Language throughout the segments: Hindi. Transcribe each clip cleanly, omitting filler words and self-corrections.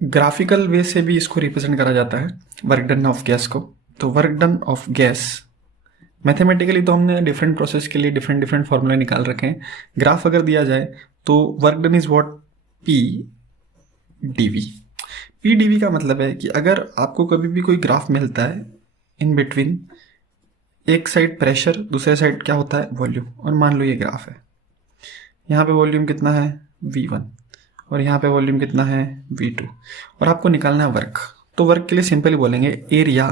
ग्राफिकल वे से भी इसको रिप्रेजेंट करा जाता है, वर्क डन ऑफ गैस को। तो work done of gas mathematically तो हमने डिफरेंट प्रोसेस के लिए डिफरेंट डिफरेंट फॉर्मूले निकाल रखे हैं। ग्राफ अगर दिया जाए तो work done is what, P DV. P DV का मतलब है कि अगर आपको कभी भी कोई ग्राफ मिलता है, इन बिटवीन एक साइड प्रेशर, दूसरे साइड क्या होता है, वॉल्यूम, और मान लो ये ग्राफ है, यहाँ पे वॉल्यूम कितना है V1 और यहाँ पे वॉल्यूम कितना है V2, और आपको निकालना है वर्क। तो वर्क के लिए सिंपली बोलेंगे area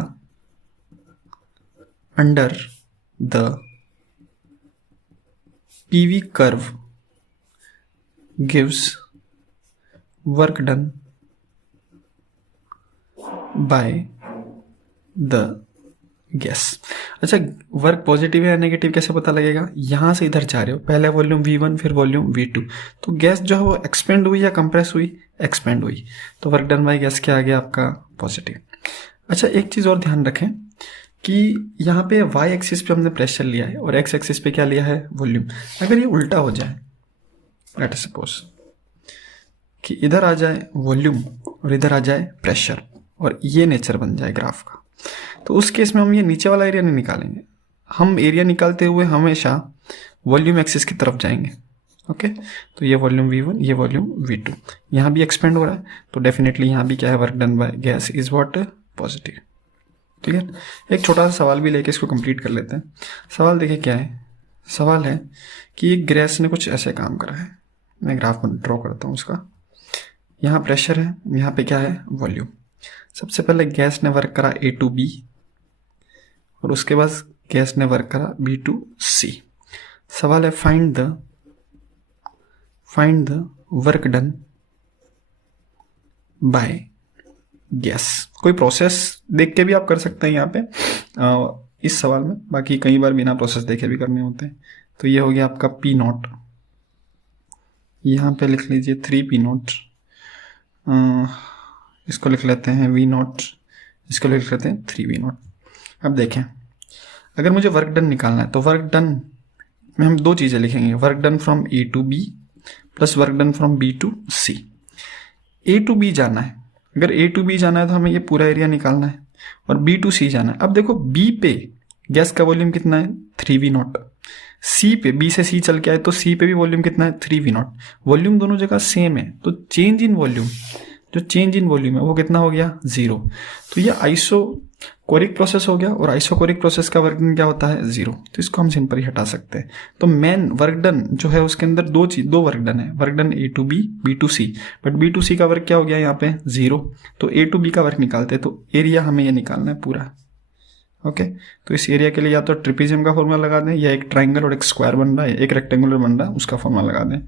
under the PV curve gives work done by the gas. अच्छा, वर्क पॉजिटिव है या नेगेटिव कैसे पता लगेगा? यहां से इधर जा रहे हो, पहले वॉल्यूम V1 फिर वॉल्यूम V2, तो गैस जो है वो एक्सपेंड हुई या कंप्रेस हुई? एक्सपेंड हुई, तो वर्क डन बाय गैस क्या आ गया आपका? पॉजिटिव। अच्छा, एक चीज और ध्यान रखें कि यहाँ पे y एक्सिस पे हमने प्रेशर लिया है और x एक्सिस पे क्या लिया है? वॉल्यूम। अगर ये उल्टा हो जाए, लेट अस सपोज कि इधर आ जाए वॉल्यूम और इधर आ जाए प्रेशर, और ये नेचर बन जाए ग्राफ का, तो उस केस में हम ये नीचे वाला एरिया नहीं निकालेंगे। हम एरिया निकालते हुए हमेशा वॉल्यूम एक्सिस की तरफ जाएंगे। ओके, तो ये वॉल्यूम V1, ये वॉल्यूम V2, यहाँ भी एक्सपेंड हो रहा है, तो डेफिनेटली यहाँ भी क्या है? Work done by gas is what? Positive. Clear? एक छोटा सा सवाल भी लेके इसको कंप्लीट कर लेते हैं। सवाल देखिए क्या है। सवाल है कि एक गैस ने कुछ ऐसे काम करा है। मैं ग्राफ ड्रॉ करता हूँ उसका। यहाँ प्रेशर है, यहाँ पे क्या है? वॉल्यूम। सबसे पहले गैस ने वर्क करा A to B और उसके बाद गैस ने वर्क करा B to C। सवाल है find the work done by gas. कोई प्रोसेस देख के भी आप कर सकते हैं यहाँ पे इस सवाल में, बाकी कई बार बिना प्रोसेस देखे भी करने होते हैं। तो ये हो गया आपका P0, यहाँ पे लिख लीजिए 3P0, इसको लिख लेते हैं V0, इसको लिख लेते हैं 3V0। अब देखें, अगर मुझे वर्क डन निकालना है तो वर्क डन में हम दो चीज़ें लिखेंगे, work done from A to B plus work done from B to C। A to B जाना है, अगर A to B जाना है तो हमें ये पूरा एरिया निकालना है, और B to C जाना है। अब देखो B पे गैस का वॉल्यूम कितना है? 3V0। C पे, B से C चल के आए तो C पे भी वॉल्यूम कितना है? 3V0। वॉल्यूम दोनों जगह सेम है, तो चेंज इन वॉल्यूम, जो चेंज इन वॉल्यूम है वो कितना हो गया? 0। तो ये आइसोकोरिक प्रोसेस हो गया, और आइसोकोरिक प्रोसेस का वर्क डन क्या होता है? 0। तो इसको हम सिंपल ही हटा सकते हैं। तो मेन वर्क डन जो है उसके अंदर दो वर्क डन है, work done A to B, B to C, but B to C का वर्क क्या हो गया यहाँ पे? 0। तो A to B का वर्क निकालते हैं, तो एरिया हमें ये निकालना है पूरा। ओके, तो इस एरिया के लिए या तो ट्रिपेजियम का फॉर्मूला लगा दें, या एक ट्राइंगल और एक स्क्वायर बन रहा है, एक रेक्टेंगुलर बन रहा है, उसका फॉर्मूला लगा दें।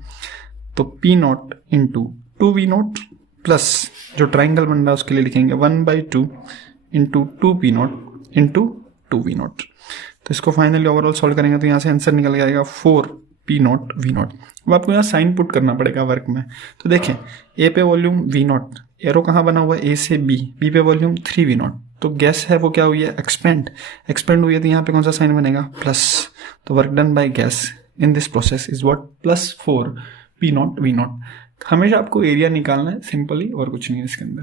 तो P0 इंटू 2V0 प्लस जो ट्राइंगल बन रहा है उसके लिए लिखेंगे 1/2 इंटू 2P0 इंटू 2V0। तो इसको फाइनली ओवरऑल सॉल्व करेंगे तो यहाँ से आंसर निकल जाएगा 4P0 V0। अब आपको यहाँ साइन पुट करना पड़ेगा वर्क में। तो देखें, A पे वॉल्यूम V0, एरो कहाँ बना हुआ है? A से B पे वॉल्यूम 3V0, तो गैस है वो क्या हुई है? एक्सपेंड हुई है, तो यहाँ पे कौन सा साइन बनेगा? प्लस। तो work done by gas in this process is what? Plus 4P0 V0। हमेशा आपको एरिया निकालना है सिंपली, और कुछ नहीं है इसके अंदर।